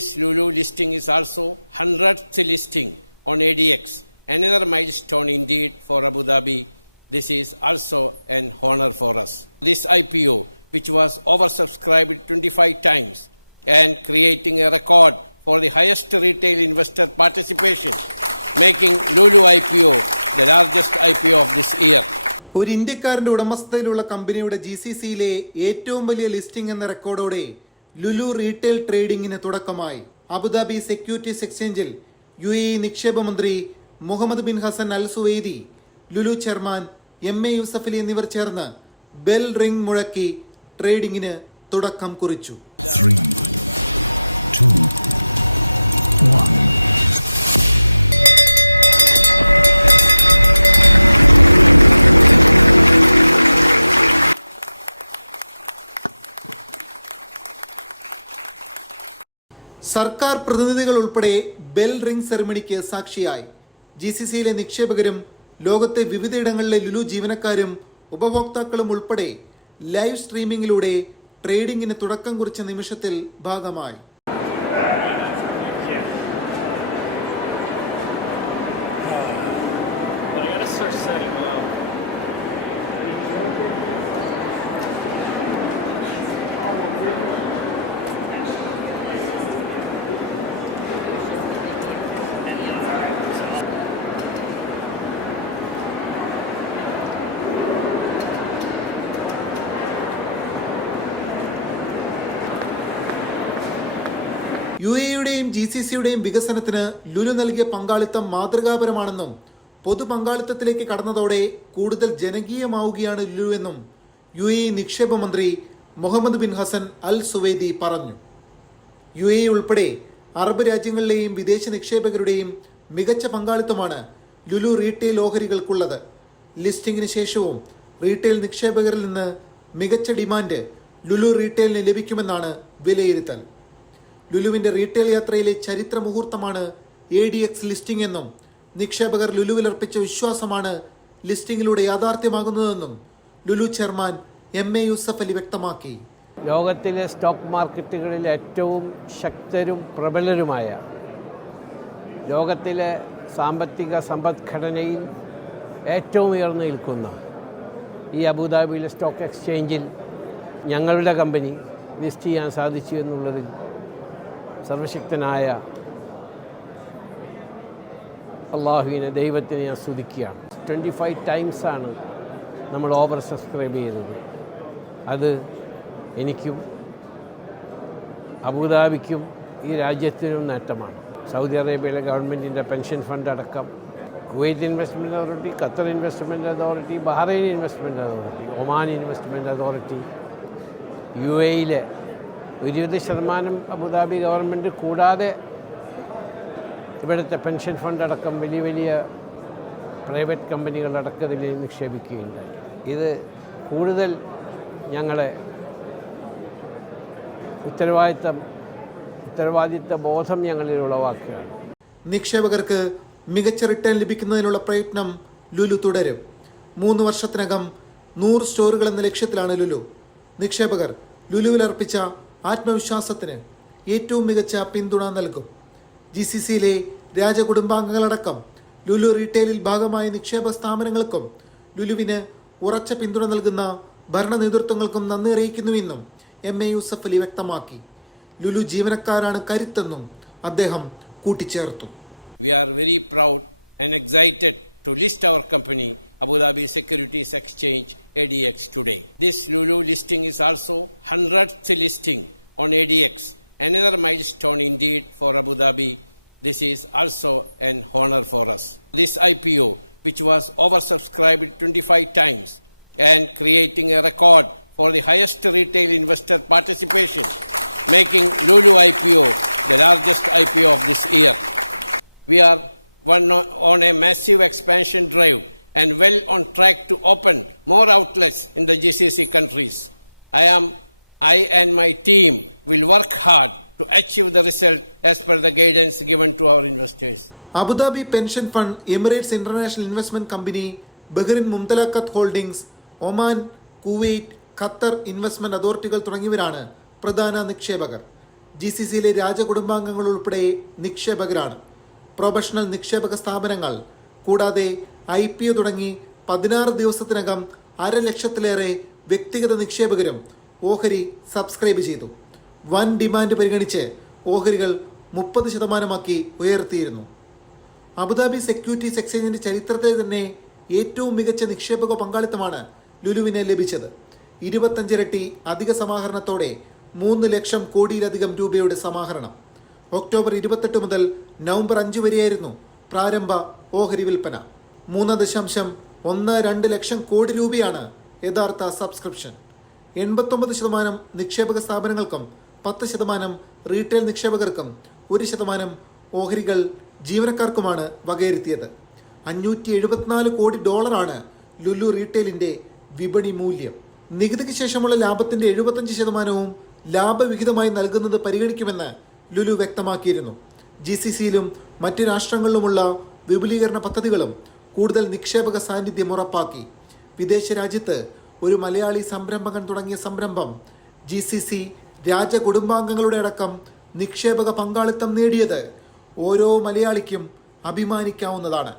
This Lulu listing is also 100th listing on ADX. Another milestone indeed for Abu Dhabi. This is also an honor for us. This IPO, which was oversubscribed 25 times and creating a record for the highest retail investor participation, making Lulu IPO the largest IPO of this year. ഒരു ഇന്ത്യക്കാരന്റെ ഉടമസ്ഥതയിലുള്ള കമ്പനിയുടെ GCCയിലെ ഏറ്റവും വലിയ listing എന്ന റെക്കോർഡോടെ Lulu retail ട്രേഡിംഗിന് തുടക്കമായി. Abu Dhabi securities എക്സ്ചേഞ്ചിൽ UAE നിക്ഷേപ മന്ത്രി Mohamed bin Hassan Al Suwaidi, Lulu chairman MA Yusuff Ali എന്നിവർ ചേർന്ന് ബെൽ റിംഗ് മുഴക്കി ട്രേഡിംഗിന് തുടക്കം കുറിച്ചു. സർക്കാർ പ്രതിനിധികൾ ഉൾപ്പെടെ ബെൽ റിംഗ് സെറമണിക്ക് സാക്ഷിയായി. GCCയിലെ നിക്ഷേപകരും ലോകത്തെ വിവിധയിടങ്ങളിലെ ലുലു ജീവനക്കാരും ഉപഭോക്താക്കളും ഉൾപ്പെടെ ലൈവ് സ്ട്രീമിംഗിലൂടെ ട്രേഡിംഗിന് തുടക്കം കുറിച്ച നിമിഷത്തിൽ ഭാഗമായി. UAEയുടെയും GCCയുടെയും വികസനത്തിന് ലുലു നൽകിയ പങ്കാളിത്തം മാതൃകാപരമാണെന്നും പൊതു പങ്കാളിത്തത്തിലേക്ക് കടന്നതോടെ കൂടുതൽ ജനകീയമാവുകയാണ് ലുലു എന്നും UAE നിക്ഷേപ മന്ത്രി മുഹമ്മദ് ബിൻ ഹസൻ അൽ സുവൈദി പറഞ്ഞു. UAE ഉൾപ്പെടെ അറബ് രാജ്യങ്ങളിലെയും വിദേശ നിക്ഷേപകരുടെയും മികച്ച പങ്കാളിത്തമാണ് ലുലു റീറ്റെയിൽ ഓഹരികൾക്കുള്ളത്. ലിസ്റ്റിംഗിന് ശേഷവും റീറ്റെയിൽ നിക്ഷേപകരിൽ നിന്ന് മികച്ച ഡിമാൻഡ് ലുലു റീറ്റെയിലിന് ലഭിക്കുമെന്നാണ് വിലയിരുത്തൽ. ലുലുവിന്റെ റീറ്റെയിൽ യാത്രയിലെ ചരിത്ര മുഹൂർത്തമാണ് ADX ലിസ്റ്റിംഗ് എന്നും നിക്ഷേപകർ ലുലുവിലർപ്പിച്ച വിശ്വാസമാണ് ലിസ്റ്റിംഗിലൂടെ യാഥാർത്ഥ്യമാകുന്നതെന്നും ലുലു ചെയർമാൻ MA യൂസഫ് അലി വ്യക്തമാക്കി. ലോകത്തിലെ സ്റ്റോക്ക് മാർക്കറ്റുകളിൽ ഏറ്റവും ശക്തരും പ്രബലരുമായ, ലോകത്തിലെ സാമ്പത്തിക സമ്പദ്ഘടനയിൽ ഏറ്റവും ഉയർന്നു നിൽക്കുന്ന ഈ അബുദാബിയിലെ സ്റ്റോക്ക് എക്സ്ചേഞ്ചിൽ ഞങ്ങളുടെ കമ്പനി ലിസ്റ്റ് ചെയ്യാൻ സാധിച്ചു എന്നുള്ളതിൽ സർവശക്തനായ അള്ളാഹുവിനെ, ദൈവത്തിനെ ഞാൻ സ്തുതിക്കുകയാണ്. 25 ടൈംസാണ് നമ്മൾ ഓവർ സബ്സ്ക്രൈബ് ചെയ്തത്. അത് എനിക്കും അബുദാബിക്കും ഈ രാജ്യത്തിനും നേട്ടമാണ്. സൗദി അറേബ്യയിലെ ഗവൺമെൻറ്റിൻ്റെ പെൻഷൻ ഫണ്ട് അടക്കം, Kuwait investment authority, Qatar investment authority, Bahrain investment authority, Oman investment authority, UAEയിലെ 20% അബുദാബി ഗവൺമെൻറ് കൂടാതെ ഇവിടുത്തെ പെൻഷൻ ഫണ്ട് അടക്കം വലിയ വലിയ പ്രൈവറ്റ് കമ്പനികളടക്കം ഇതിൽ നിക്ഷേപിക്കുകയുണ്ടായി. ഇത് കൂടുതൽ ഞങ്ങളെ ഉത്തരവാദിത്ത ബോധം ഞങ്ങളിൽ ഉളവാക്കുകയാണ്. നിക്ഷേപകർക്ക് മികച്ച റിട്ടേൺ ലഭിക്കുന്നതിനുള്ള പ്രയത്നം ലുലു തുടരും. 3 വർഷത്തിനകം 100 സ്റ്റോറുകൾ എന്ന ലക്ഷ്യത്തിലാണ് ലുലു. നിക്ഷേപകർ ലുലുവിലർപ്പിച്ച ആത്മവിശ്വാസത്തിന് ഏറ്റവും മികച്ച പിന്തുണ നൽകും. GCCയിലെ രാജകുടുംബാംഗങ്ങളടക്കം ലുലു റീറ്റെയിലിൽ ഭാഗമായ നിക്ഷേപ സ്ഥാപനങ്ങൾക്കും ലുലുവിന് ഉറച്ച പിന്തുണ നൽകുന്ന ഭരണ നേതൃത്വങ്ങൾക്കും നന്ദി അറിയിക്കുന്നുവെന്നും MA യൂസഫ് അലി വ്യക്തമാക്കി. ലുലു ജീവനക്കാരാണ് കരുത്തെന്നും അദ്ദേഹം കൂട്ടിച്ചേർത്തു. We are very proud and excited to list our company Abu Dhabi Securities Exchange ADX today. This Lulu listing is also 100th listing on ADX. Another milestone indeed for Abu Dhabi. This is also an honor for us. This IPO, which was oversubscribed 25 times and creating a record for the highest retail investor participation, making Lulu IPO the largest IPO of this year. We are on a massive expansion drive and well on track to open more outlets in the GCC countries. I and my team will work hard to achieve the result as per the guidance given to our investors. Abu Dhabi Pension Fund, Emirates International Investment Company, Bahrain Mumtalakat holdings, Oman, Kuwait, Qatar investment അതോറിറ്റികൾ തുടങ്ങിയവരാണ് പ്രധാന നിക്ഷേപകർ. GCCയിലെ രാജകുടുംബാംഗങ്ങൾ ഉൾപ്പെടെ നിക്ഷേപകരാണ്. Professional നിക്ഷേപക സ്ഥാപനങ്ങൾ കൂടാതെ IPO തുടങ്ങി 16 ദിവസത്തിനകം 500,000-ലേറെ വ്യക്തിഗത നിക്ഷേപകരും ഓഹരി സബ്സ്ക്രൈബ് ചെയ്തു. വൻ ഡിമാൻഡ് പരിഗണിച്ച് ഓഹരികൾ 30% ഉയർത്തിയിരുന്നു. അബുദാബി സെക്യൂരിറ്റീസ് എക്സ്ചേഞ്ചിന്റെ ചരിത്രത്തിലെ തന്നെ ഏറ്റവും മികച്ച നിക്ഷേപക പങ്കാളിത്തമാണ് ലുലുവിന് ലഭിച്ചത്. 25 ഇരട്ടി അധിക സമാഹരണത്തോടെ 3 ലക്ഷം കോടിയിലധികം രൂപയുടെ സമാഹരണം. ഒക്ടോബർ 28 മുതൽ നവംബർ 5 വരെയായിരുന്നു പ്രാരംഭ ഓഹരി വിൽപ്പന. 3.12 ലക്ഷം കോടി രൂപയാണ് യഥാർത്ഥ സബ്സ്ക്രിപ്ഷൻ. 89% നിക്ഷേപക സ്ഥാപനങ്ങൾക്കും 10% റീറ്റെയിൽ നിക്ഷേപകർക്കും 1% ഓഹരികൾ ജീവനക്കാർക്കുമാണ് വകയിരുത്തിയത്. $574 കോടി ലുലു റീറ്റെയിലിന്റെ വിപണി മൂല്യം. നികുതിക്ക് ശേഷമുള്ള ലാഭത്തിന്റെ 75% ലാഭവിഹിതമായി നൽകുന്നത് പരിഗണിക്കുമെന്ന് ലുലു വ്യക്തമാക്കിയിരുന്നു. GCCയിലും മറ്റു രാഷ്ട്രങ്ങളിലുമുള്ള വിപുലീകരണ പദ്ധതികളും കൂടുതൽ നിക്ഷേപക സാന്നിധ്യം ഉറപ്പാക്കി. വിദേശ രാജ്യത്ത് ഒരു മലയാളി സംരംഭകൻ തുടങ്ങിയ സംരംഭം GCC രാജകുടുംബാംഗങ്ങളുടെ അടക്കം നിക്ഷേപക പങ്കാളിത്തം നേടിയത് ഓരോ മലയാളിക്കും അഭിമാനിക്കാവുന്നതാണ്.